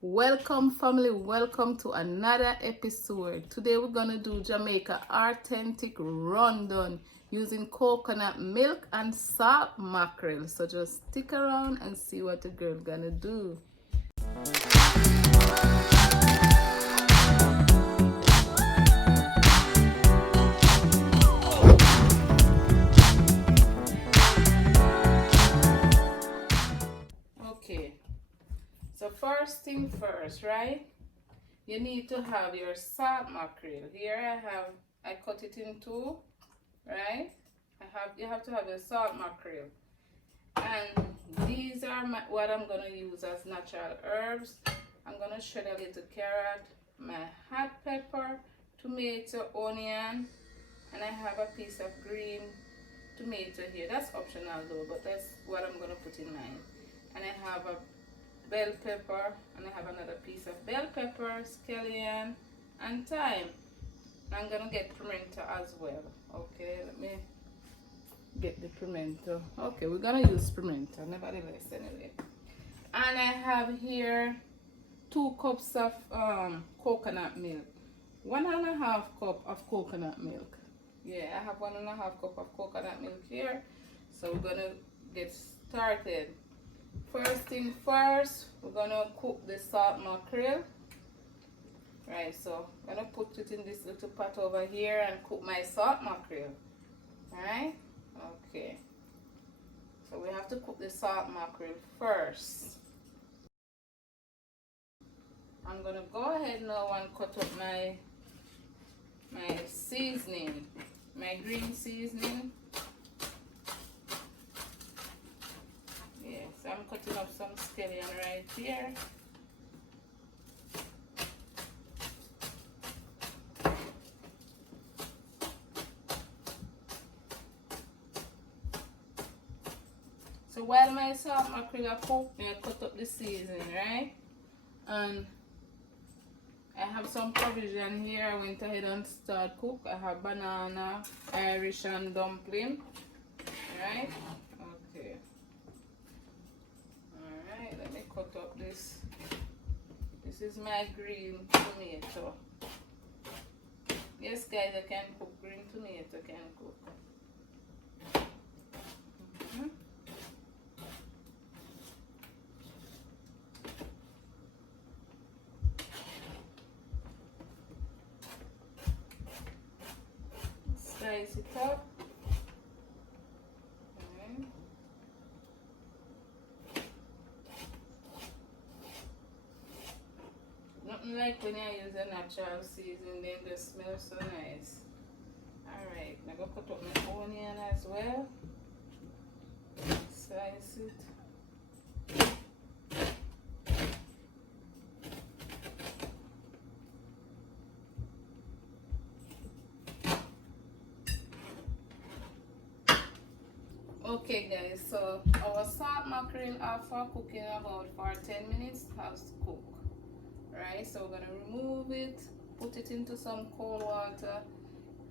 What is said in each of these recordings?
Welcome family, welcome to another episode. Today we're gonna do Jamaica authentic rundown using coconut milk and salt mackerel. So just stick around and see what the girl gonna do. Okay, so first thing first, right? You need to have your salt mackerel. Here I cut it in two, right? You have to have your salt mackerel. And these are what I'm gonna use as natural herbs. I'm gonna shred a little carrot, my hot pepper, tomato, onion, and I have a piece of green tomato here. That's optional though, but that's what I'm gonna put in mine. And I have a bell pepper, and I have another piece of bell pepper, scallion, and thyme. I'm gonna get pimento as well. Okay, let me get the pimento. Okay, we're gonna use pimento nevertheless anyway. And I have here 2 cups of coconut milk, 1.5 cup of coconut milk. Yeah, I have 1.5 cup of coconut milk here. So we're gonna get started. First thing first, we're gonna cook the salt mackerel. Right, so I'm gonna put it in this little pot over here and cook my salt mackerel. Alright? Okay. So we have to cook the salt mackerel first. I'm gonna go ahead now and cut up my seasoning, my green seasoning. Yeah, so I'm cutting up some scallion right here. So while my salt mackerel are cooked, I cut up the seasoning, right? And I have some provision here. I went ahead and start cook. I have banana, Irish, and dumpling, right? Okay. Alright, let me cut up this. This is my green tomato. Yes, guys, I can cook. Green tomato can cook. Slice it up. Okay. Nothing like when I use a natural seasoning, then just smells so nice. Alright, I'm going to cut up my onion as well. Slice it. Okay guys, so our salt mackerel after cooking about for 10 minutes has to cook. Right, so we're gonna remove it, put it into some cold water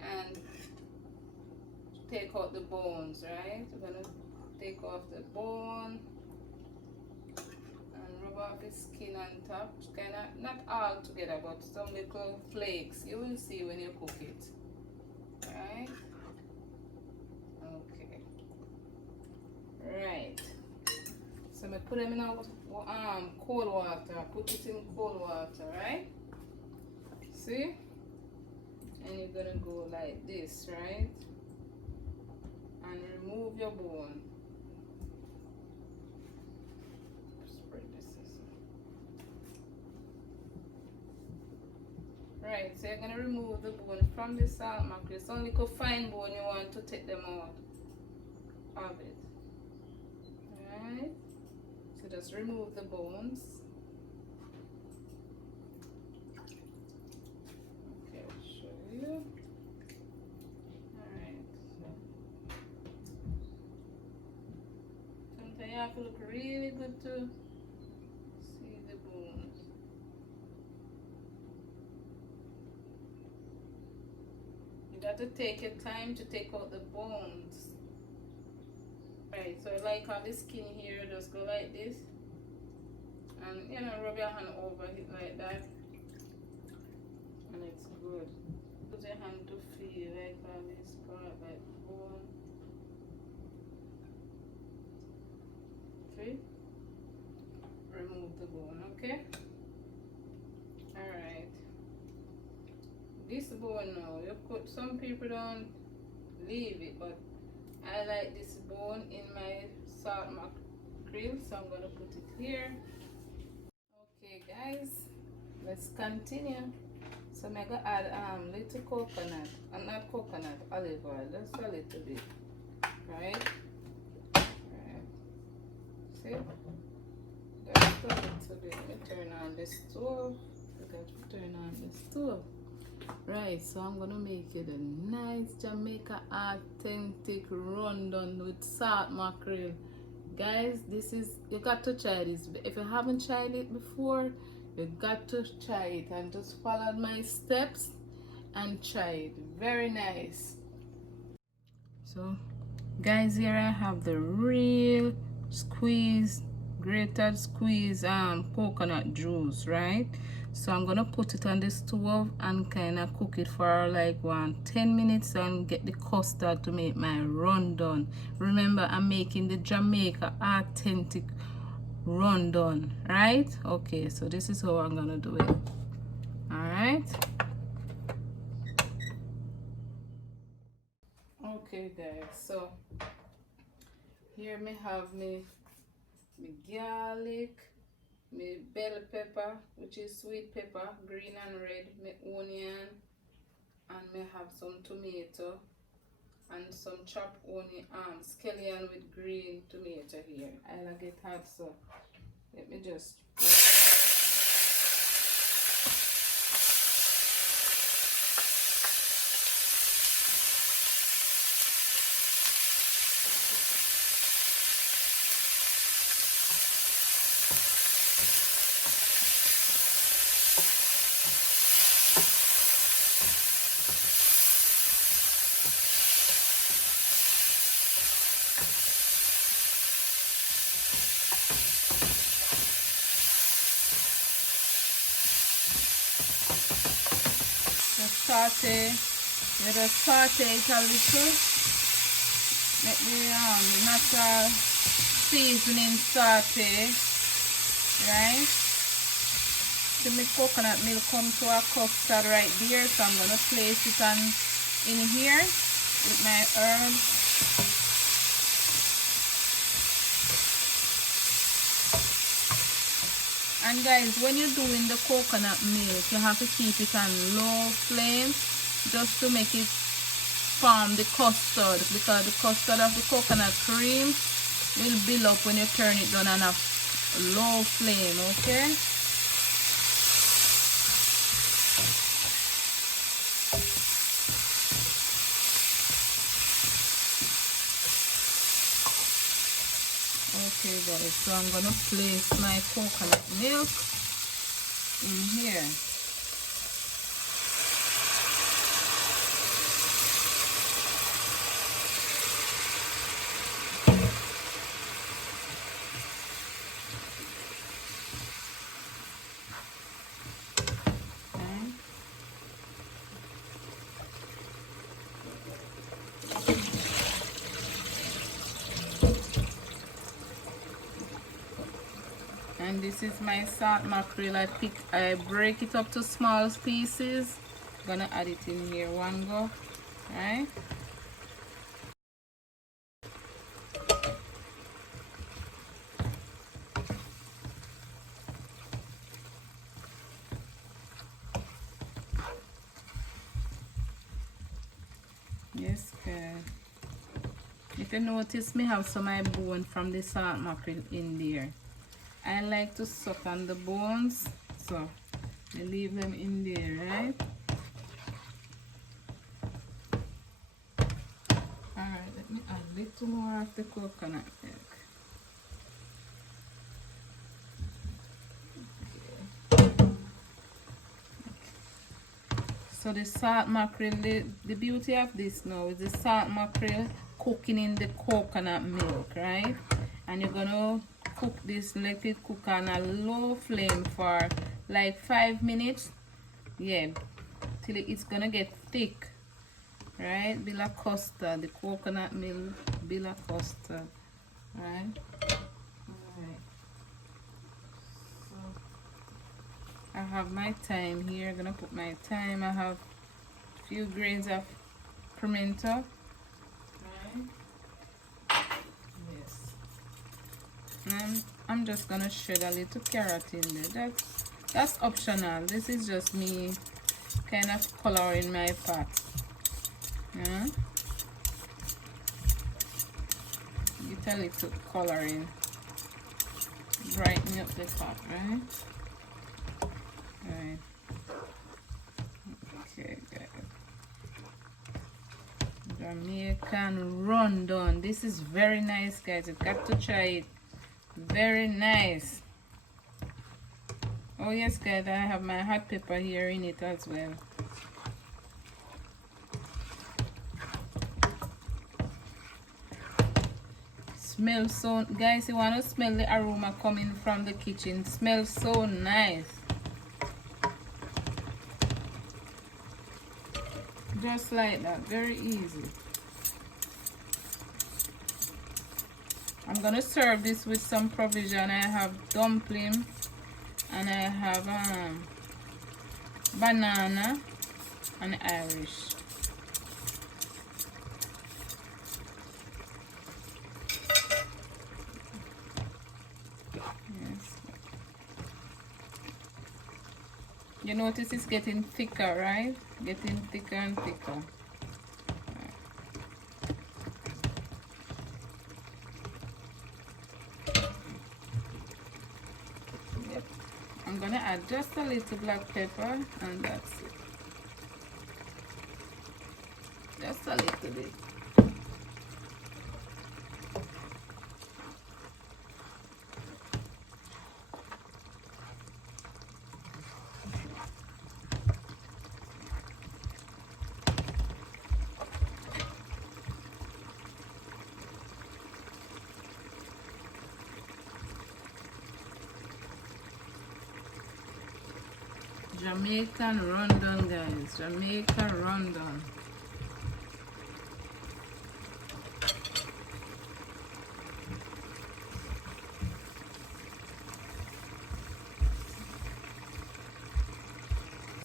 and take out the bones, right? We're gonna take off the bone and rub off the skin on top. Kinda not all together, but some little flakes. You will see when you cook it. Right? Okay. Right. So I put them in cold water. Put it in cold water, right? See? And you're gonna go like this, right? And remove your bone. Spread this. Right, so you're gonna remove the bone from the salt mackerel. It's only a fine bone you want to take them out of it. Alright? So just remove the bones. Okay, I'll show you. Alright. Sometimes you have to look really good to see the bones. You got to take your time to take out the bones. Right, so like on the skin here, just go like this And you know, rub your hand over it like that, and it's good. Put your hand to feel like on this part, like bone. See? Remove the bone, okay? Alright. This bone now, you could, some people don't leave it, but I like this bone in my salt mackerel, so I'm gonna put it here. Okay guys, let's continue. So I'm gonna add little coconut, not coconut, olive oil, just a little bit, right? See? Just a little bit. Let me turn on the stove. Turn on the stove. Right, so I'm gonna make it a nice Jamaica authentic rundown with salt mackerel. Guys, this is, you got to try this. If you haven't tried it before, you got to try it, and just follow my steps and try it. Very nice. So guys, here I have the real squeeze, grated squeeze coconut juice, right? So I'm gonna put it on the stove and kind of cook it for like 10 minutes and get the custard to make my rundown. Remember, I'm making the Jamaica authentic rundown, right? Okay, so this is how I'm gonna do it. All right. Okay guys, so here me have me garlic, me bell pepper, which is sweet pepper, green and red, me onion, and me have some tomato and some chopped onion, scallion with green tomato here. I'll get hot, so let me just saute, you just saute it a little. Let the natural seasoning saute, right? So my coconut milk come to a custard right there, so I'm gonna place it on in here with my herbs. And guys, when you're doing the coconut milk, you have to keep it on low flame just to make it form the custard, because the custard of the coconut cream will build up when you turn it down on a low flame, okay? Okay guys, so I'm gonna place my coconut milk in here. And this is my salt mackerel. I break it up to small pieces. Gonna add it in here one go, right? Yes, okay. If you notice, me have some of my bone from the salt mackerel in there. I like to suck on the bones, so I leave them in there, right? Alright, let me add a little more of the coconut milk. Okay. So the salt mackerel, the beauty of this now is the salt mackerel cooking in the coconut milk, right? And you're gonna cook this, let it cook on a low flame for like 5 minutes. Yeah, till it's gonna get thick. Right? Billa custard, the coconut milk, Billa custard. Right? Alright. So I have my thyme here. I'm gonna put my thyme. I have a few grains of pimento. Yes. And I'm just gonna shred a little carrot in there. That's optional. This is just me kind of coloring my pot. Yeah. Get a little coloring. Brighten up the pot, right? Right. Okay, good. Jamaican Rundown. This is very nice, guys. You've got to try it. Very nice. Oh yes, guys, I have my hot pepper here in it as well. Smells so, guys, you want to smell the aroma coming from the kitchen. Smells so nice. Just like that, very easy. I'm gonna serve this with some provision. I have dumpling and I have banana and Irish. Yes. You notice it's getting thicker, right? Getting thicker and thicker. Yep. I'm gonna add just a little black pepper and that's it. Just a little bit. Jamaican Rundown, guys. Jamaican Rundown.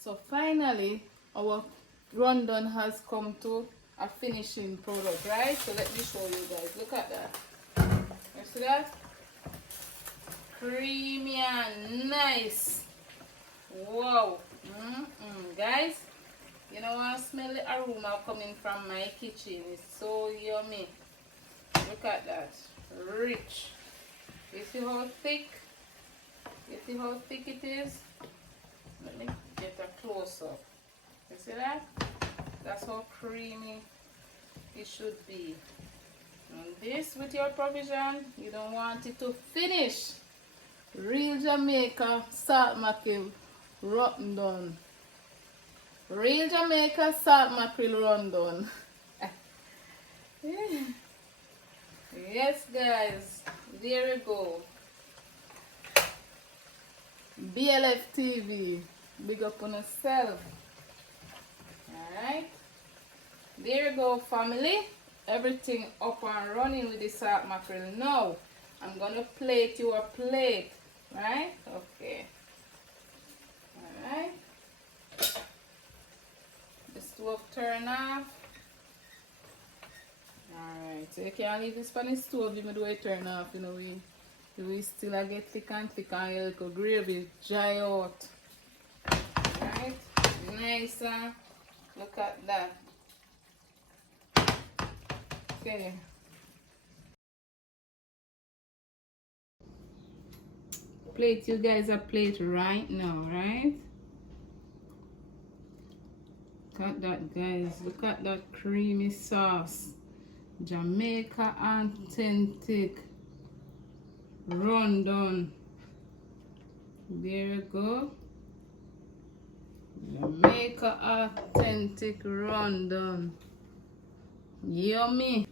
So finally, our rundown has come to a finishing product, right? So let me show you guys. Look at that. You see that? Creamy and nice. Wow. Guys, you know, I smell the aroma coming from my kitchen. It's so yummy. Look at that. Rich. You see how thick? You see how thick it is? Let me get a close up. You see that? That's how creamy it should be. And this, with your provision, you don't want it to finish. Real Jamaica Salt Mackerel Rundown. Real Jamaica Salt Mackerel Rundown. Yes, guys. There you go. BLFTv. Big up on yourself. Alright. There you go, family. Everything up and running with the salt mackerel. Now, I'm going to plate you a plate. Right? Okay. Alright. The stove turn off. Alright. So you can't leave this on the stove even though it turn off. You know, we still get thick and thick and your little gravy dry out. Right? Nice. Look at that. Okay. Plate you guys a plate right now, right? Look at that, guys. Look at that creamy sauce. Jamaica authentic rundown. There you go. Jamaica authentic rundown. Yummy.